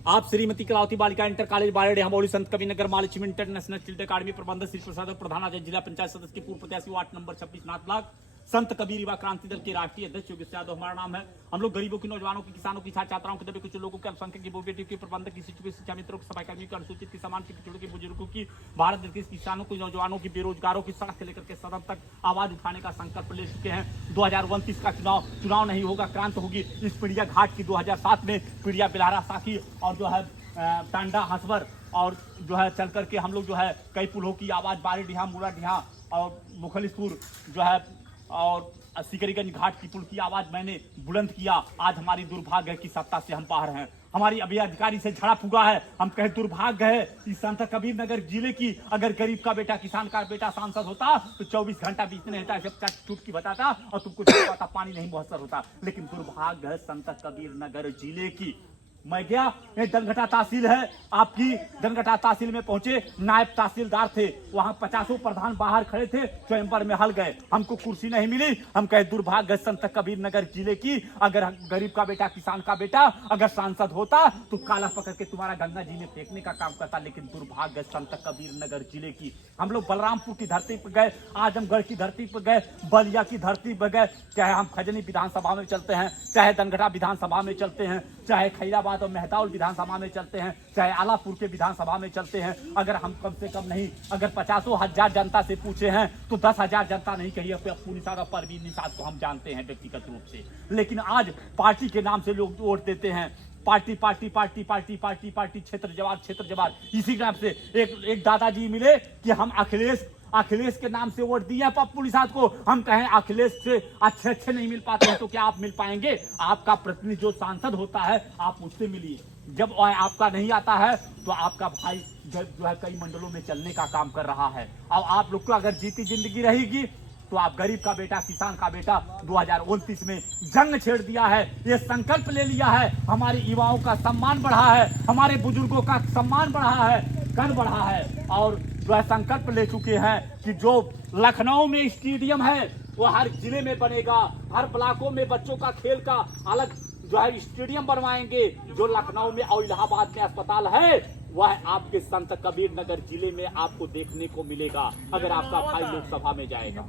आप श्रीमती कलावती बालिका inter college बारेड हमौली Sant Kabirnagar Mahalakshmi international children अकादमी प्रबंधक श्री प्रसाद प्रधान अध्यक्ष जिला पंचायत सदस्य के पूर्व प्रत्याशी वार्ड नंबर 26 नाथ ब्लॉक संत कबीर युवा क्रांति दल के राष्ट्रीय अध्यक्ष योगेश यादव हमारा नाम है। हम लोग गरीबों की, नौजवानों की, किसानों की, छात्र छात्राओं के, दबे कुछ लोगों के, अल्पसंख्यक की, बेटियों के, प्रबंधक की, शिक्षा मित्रों की, सफाई कर्मियों की, अनुसूचित की, समाज के, पिछड़ों के, बुजुर्गों की, भारत देश के किसानों की, नौजवानों की, बेरोजगारों की, सड़क से लेकर के सदन तक आवाज उठाने का संकल्प ले चुके हैं। 2029 का चुनाव नहीं होगा, क्रांति होगी। इस पीड़िया घाट की 2007 में पीड़िया बिलारा साखी और जो है टांडा हंसवर और जो है चल करके हम लोग जो है कई पुलों की आवाज बारीडीहा, मुराडीहा और मुखलिसपुर जो है और सिकरीगंज घाट की पुल की आवाज मैंने बुलंद किया। आज हमारी दुर्भाग्य है कि सत्ता से हम बाहर हैं, हमारी अभी अधिकारी से झड़ा फूगा है। हम कहे दुर्भाग्य है कि संत कबीर नगर जिले की अगर गरीब का बेटा, किसान का बेटा सांसद होता तो 24 घंटा बीच में रहता, जब चुटकी बताता और तुमको पता पानी नहीं मुहस्सर होता। लेकिन दुर्भाग्य है संत कबीर नगर जिले की। मैं गया, दनघटा तहसील है आपकी, दनघटा तहसील में पहुंचे, नायब तहसीलदार थे, वहां 50 प्रधान बाहर खड़े थे, चैम्बर में हल गए, हमको कुर्सी नहीं मिली। हम कहे दुर्भाग्य संत कबीर नगर जिले की अगर गरीब का बेटा, किसान का बेटा अगर सांसद होता तो काला पकड़ के तुम्हारा गंगा जी में फेंकने का काम करता। लेकिन दुर्भाग्य संत कबीर नगर जिले की। हम लोग बलरामपुर की धरती पर गए, आजमगढ़ की धरती पर गए, बलिया की धरती पर गए, चाहे हम खजनी विधानसभा में चलते हैं, चाहे दनघटा विधानसभा में चलते हैं, चाहे खैराबाद और मेहताउल विधानसभा में चलते हैं, चाहे आलापुर के विधानसभा में चलते हैं। अगर हम कम से कम नहीं, अगर 50,000 जनता से पूछे हैं तो 10,000 जनता नहीं कही पप्पू निषाद और परवीन निषाद को हम जानते हैं व्यक्तिगत रूप से। लेकिन आज पार्टी के नाम से लोग वोट देते हैं, party party party party party party, क्षेत्र जवाब। इसी नाम से एक दादाजी मिले कि हम अखिलेश के नाम से वोट दिए पप्पू निषाद को। हम कहें अखिलेश से अच्छे नहीं मिल पाते हैं तो क्या आप मिल पाएंगे? आपका प्रतिनिधि जो सांसद होता है आप उससे मिलिए। जब आपका नहीं आता है तो आपका भाई जो है कई मंडलों में चलने का काम कर रहा है। और आप लोग को अगर जीती जिंदगी रहेगी तो आप गरीब का बेटा, किसान का बेटा 2029 में जंग छेड़ दिया है, ये संकल्प ले लिया है। हमारे युवाओं का सम्मान बढ़ा है, हमारे बुजुर्गों का सम्मान बढ़ा है, कर बढ़ा है और जो है संकल्प ले चुके हैं कि जो लखनऊ में स्टेडियम है वो हर जिले में बनेगा, हर ब्लॉकों में बच्चों का खेल का अलग जो है स्टेडियम बनवाएंगे। जो लखनऊ में और इलाहाबाद में अस्पताल है वह आपके संत कबीर नगर जिले में आपको देखने को मिलेगा अगर आपका भाई लोकसभा में जाएगा।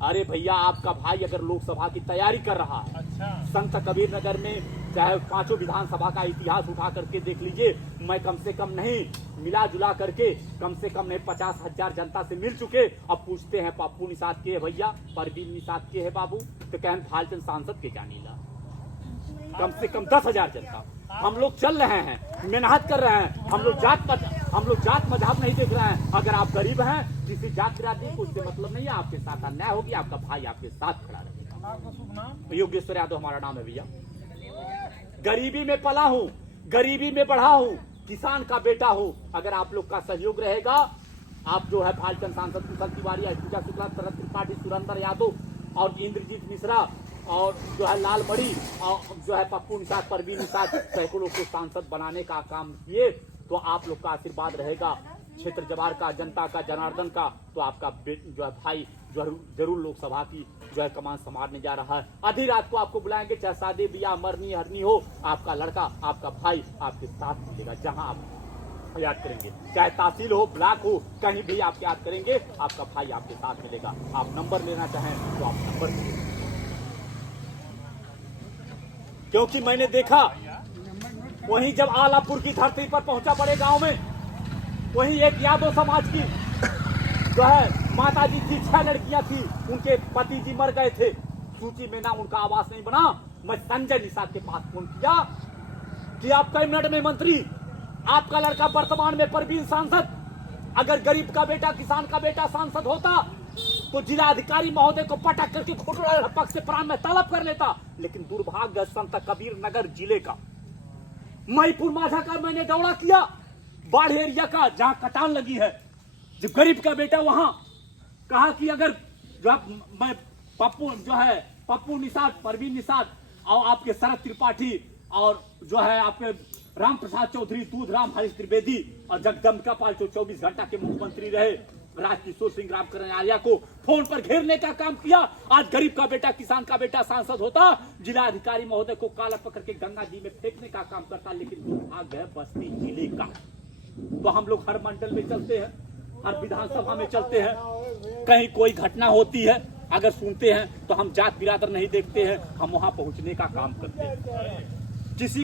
अरे भैया, आपका भाई अगर लोकसभा की तैयारी कर रहा है, संत कबीर नगर में चाहे 5 विधानसभा का इतिहास उठा करके देख लीजिए, मैं कम से कम नहीं मिला जुला करके कम से कम नहीं 50,000 जनता से मिल चुके। अब पूछते हैं पप्पू निषाद के है भैया, परवीन निषाद के है बाबू, तो कहन फालचंद सांसद के जानीला। कम से कम 10,000 जनता। हम लोग चल रहे हैं, मेहनत कर रहे हैं, हम लोग जात मजहब नहीं देख रहे हैं। अगर आप गरीब हैं, किसी जात बिरादरी को उससे मतलब नहीं है, आपके साथ अन्याय होगी, आपका भाई आपके साथ खड़ा रहेगा। योगेश्वर यादव हमारा नाम है भैया। गरीबी में पला हूँ, गरीबी में बढ़ा हूँ, किसान का बेटा हूँ। अगर आप लोग का सहयोग रहेगा, आप जो है फालचंद सांसद कुशल तिवारी, पूजा शुक्ला, शरद त्रिपाठी, सुरेंद्र यादव और इंद्रजीत मिश्रा और जो है लाल मणि और जो है पप्पू निषाद, परवीन निषाद सैकड़ों को सांसद बनाने का काम किए तो आप लोग का आशीर्वाद रहेगा, क्षेत्र जवार का, जनता का, जनार्दन का, तो आपका जो है भाई जरूर लोकसभा की जो है कमान संभालने जा रहा है। आधी रात को आपको बुलाएंगे, चाहे शादी ब्याह मरनी हरनी हो, आपका लड़का, आपका भाई आपके साथ मिलेगा। जहां आप याद करेंगे, चाहे तहसील हो, ब्लॉक हो, कहीं भी आप याद करेंगे, आपका भाई आपके साथ मिलेगा। आप नंबर लेना चाहें तो आप नंबर लीजिए। क्योंकि मैंने देखा वहीं जब आलापुर की धरती पर पहुंचा बड़े गांव में, वहीं एक यादव समाज की जो है माता जी की 6 लड़कियां थी, उनके पति जी मर गए थे, सूची में नाम उनका आवास नहीं बना। मैं संजय निषाद के पास फोन किया कि आप कैबिनेट में मंत्री, आपका लड़का वर्तमान में परवीन सांसद, अगर गरीब का बेटा, किसान का बेटा सांसद होता तो जिलाधिकारी महोदय को पटक करके घोटाला पक्ष से प्राण में तलब कर लेता। लेकिन दुर्भाग्य संत कबीर नगर जिले का मईपुर माझा का मैंने दौरा किया, बाढ़ एरिया का जहां कटान लगी है, जो गरीब का बेटा वहां कहा कि अगर मैं पप्पू निषाद, परवीन निषाद और आपके शरद त्रिपाठी और जो है आपके राम प्रसाद चौधरी, दूधराम हरीश त्रिवेदी और जगदम्बिका पाल जो 24 घंटा के मुख्यमंत्री रहे, राजकिशोर सिंह रामकरण आर्या को फोन पर घेरने का काम किया। आज गरीब का बेटा, किसान का बेटा सांसद होता, जिला अधिकारी महोदय को काला पकड़ के गंगा जी में फेंकने का काम करता, लेकिन दुर्भाग्य है बस्ती जिले का। तो हम लोग हर मंडल में चलते हैं, हर विधानसभा में चलते हैं, कहीं कोई घटना होती है अगर सुनते हैं तो हम जात बिरादर नहीं देखते हैं, हम वहां पहुंचने का काम करते हैं। किसी